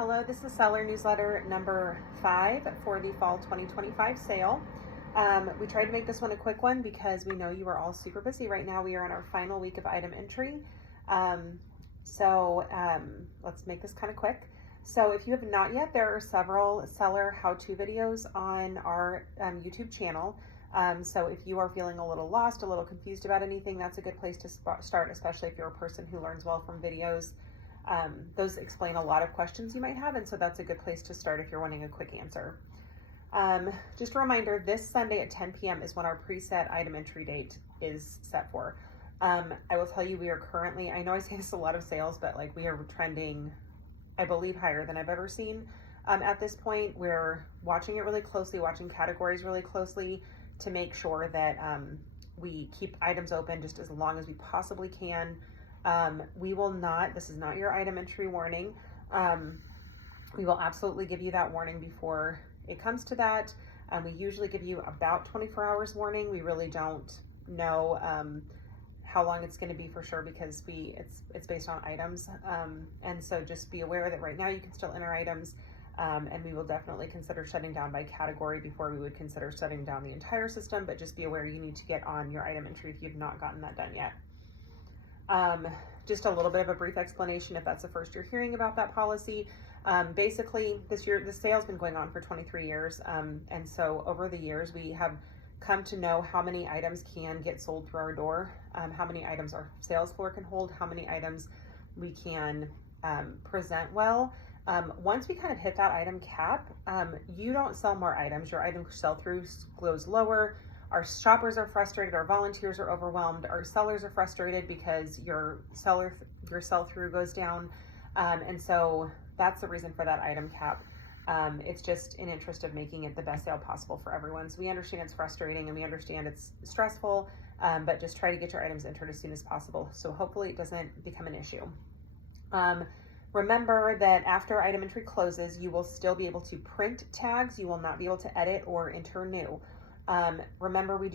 Hello, this is seller newsletter number 5 for the fall 2025 sale. We tried to make this one a quick one because we know you are all super busy right now. We are in our final week of item entry. Let's make this kind of quick. So if you have not yet, there are several seller how-to videos on our YouTube channel. So if you are feeling a little lost, a little confused about anything, that's a good place to start, especially if you're a person who learns well from videos. Those explain a lot of questions you might have, and so that's a good place to start if you're wanting a quick answer. Just a reminder, this Sunday at 10 p.m. is when our preset item entry date is set for. I will tell you, we are currently, I know I say this a lot of sales, but like we are trending, I believe, higher than I've ever seen. At this point, we're watching it really closely, watching categories really closely to make sure that we keep items open just as long as we possibly can. We will not, this is not your item entry warning. We will absolutely give you that warning before it comes to that. We usually give you about 24 hours warning. We really don't know how long it's going to be for sure because it's based on items. And so just be aware that right now you can still enter items, and we will definitely consider shutting down by category before we would consider shutting down the entire system. But just be aware you need to get on your item entry if you've not gotten that done yet. Just a little bit of a brief explanation if that's the first you're hearing about that policy. Basically, this sale's been going on for 23 years, and so over the years we have come to know how many items can get sold through our door, how many items our sales floor can hold, how many items we can present well. Once we kind of hit that item cap, you don't sell more items. Your item sell-through goes lower. Our shoppers are frustrated, our volunteers are overwhelmed, our sellers are frustrated because your sell-through goes down. And so that's the reason for that item cap. It's just in interest of making it the best sale possible for everyone. So we understand it's frustrating and we understand it's stressful, but just try to get your items entered as soon as possible. So hopefully it doesn't become an issue. Remember that after item entry closes, you will still be able to print tags. You will not be able to edit or enter new. Remember, we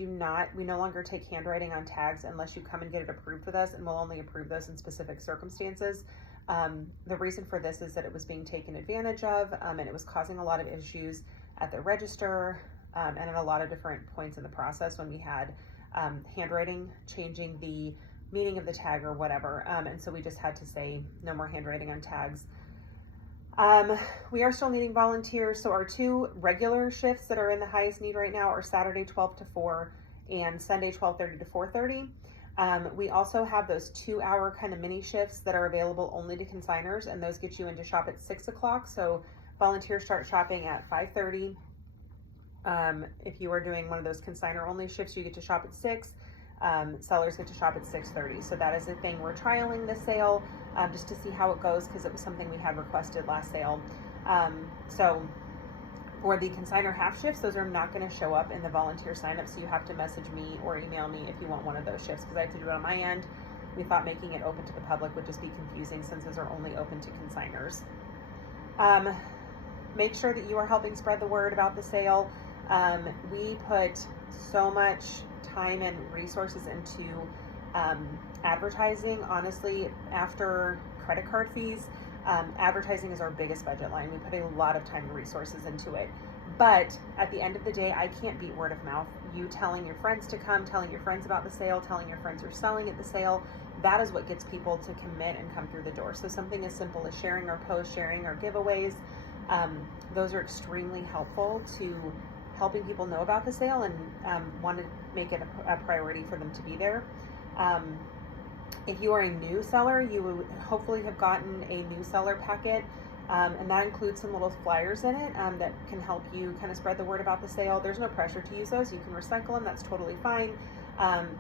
no longer take handwriting on tags unless you come and get it approved with us, and we'll only approve those in specific circumstances. The reason for this is that it was being taken advantage of, and it was causing a lot of issues at the register, and at a lot of different points in the process when we had handwriting changing the meaning of the tag or whatever. And so we just had to say no more handwriting on tags. We are still needing volunteers. So our 2 regular shifts that are in the highest need right now are Saturday 12 to 4 and Sunday 12:30 to 4:30. We also have those 2-hour kind of mini shifts that are available only to consigners, and those get you into shop at 6 o'clock. So volunteers start shopping at 5:30. If you are doing one of those consigner only shifts, you get to shop at 6. Sellers get to shop at 6:30. So that is the thing. We're trialing this sale just to see how it goes because it was something we had requested last sale. So for the consigner half shifts, those are not going to show up in the volunteer signup. So you have to message me or email me if you want one of those shifts because I have to do it on my end. We thought making it open to the public would just be confusing since those are only open to consigners. Make sure that you are helping spread the word about the sale. We put so much time and resources into advertising. Honestly, after credit card fees, advertising is our biggest budget line. We put a lot of time and resources into it. But at the end of the day, I can't beat word of mouth. You telling your friends to come, telling your friends about the sale, telling your friends you're selling at the sale, that is what gets people to commit and come through the door. So something as simple as sharing our posts, sharing our giveaways, those are extremely helpful to helping people know about the sale and want to make it a priority for them to be there. If you are a new seller, you would hopefully have gotten a new seller packet, and that includes some little flyers in it that can help you kind of spread the word about the sale. There's no pressure to use those. You can recycle them. That's totally fine.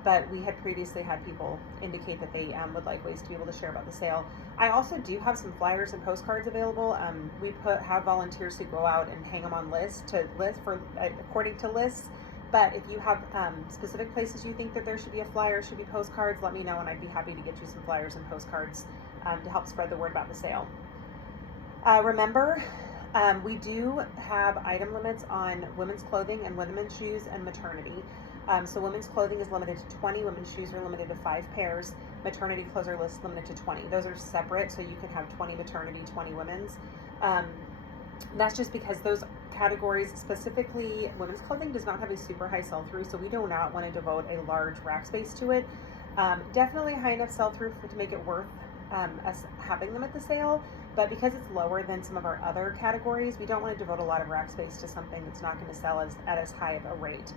But we had previously had people indicate that they would like ways to be able to share about the sale. I also do have some flyers and postcards available. We have volunteers who go out and hang them on lists according to lists. But if you have specific places you think that there should be a flyer, should be postcards, let me know and I'd be happy to get you some flyers and postcards to help spread the word about the sale. Remember, we do have item limits on women's clothing and women's shoes and maternity. So women's clothing is limited to 20, women's shoes are limited to 5 pairs. maternity clothes are list limited to 20. Those are separate, so you could have 20 maternity, 20 women's. That's just because those categories, specifically women's clothing, does not have a super high sell-through, so we do not want to devote a large rack space to it. Definitely high enough sell-through to make it worth us having them at the sale, but because it's lower than some of our other categories, we don't want to devote a lot of rack space to something that's not going to sell at as high of a rate.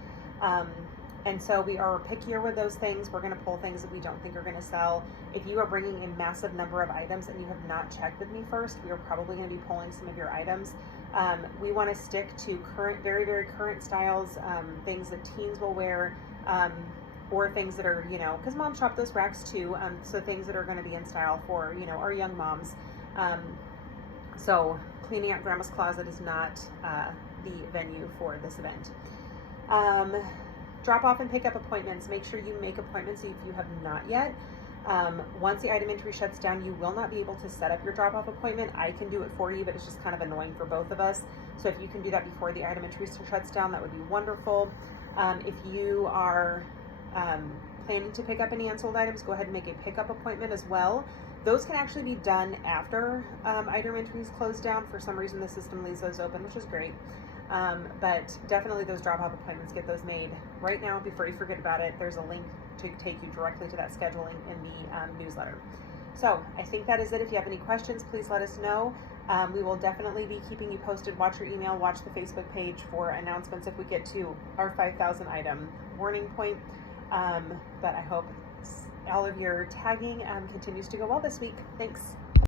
And so we are pickier with those things. We're going to pull things that we don't think are going to sell. If you are bringing a massive number of items and you have not checked with me first, we are probably going to be pulling some of your items. We want to stick to current, very, very current styles, things that teens will wear, or things that are, because moms shop those racks too, so things that are going to be in style for, our young moms. So cleaning out grandma's closet is not the venue for this event. Drop off and pick up appointments. Make sure you make appointments if you have not yet. Once the item entry shuts down, you will not be able to set up your drop off appointment. I can do it for you, but it's just kind of annoying for both of us. So if you can do that before the item entry shuts down, that would be wonderful. If you are planning to pick up any unsold items, go ahead and make a pickup appointment as well. Those can actually be done after item entries close down. For some reason, the system leaves those open, which is great. But definitely those drop-off appointments, get those made right now before you forget about it. There's a link to take you directly to that scheduling in the newsletter. So I think that is it. If you have any questions, please let us know. We will definitely be keeping you posted. Watch your email, watch the Facebook page for announcements if we get to our 5,000 item warning point. But I hope all of your tagging continues to go well this week. Thanks.